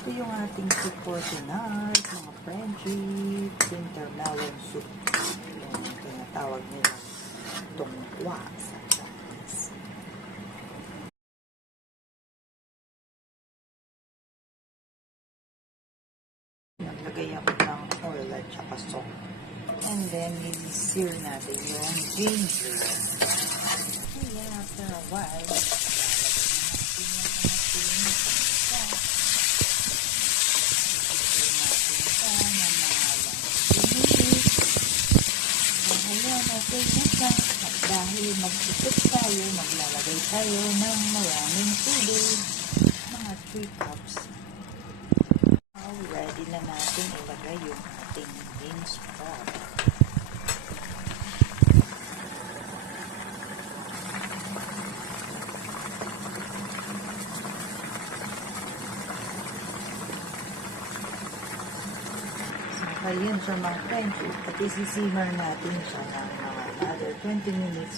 Ito yung ating soup for tonight, mga Frenchie, winter melon soup. Yung tinatawag nila tongkwa sa Chinese. Naglagay ako ng oil at saka salt. And then, i-sear natin yung ginger. Ayan, after a while, okay na siya. At dahil magsusot tayo, maglalagay tayo ng maraming tubig. Mga 3 cups. Now, ready na natin ilagay yung ating bean sprout. Ayun sa mga French, at isi-simmer natin siya ng mga another 20 minutes.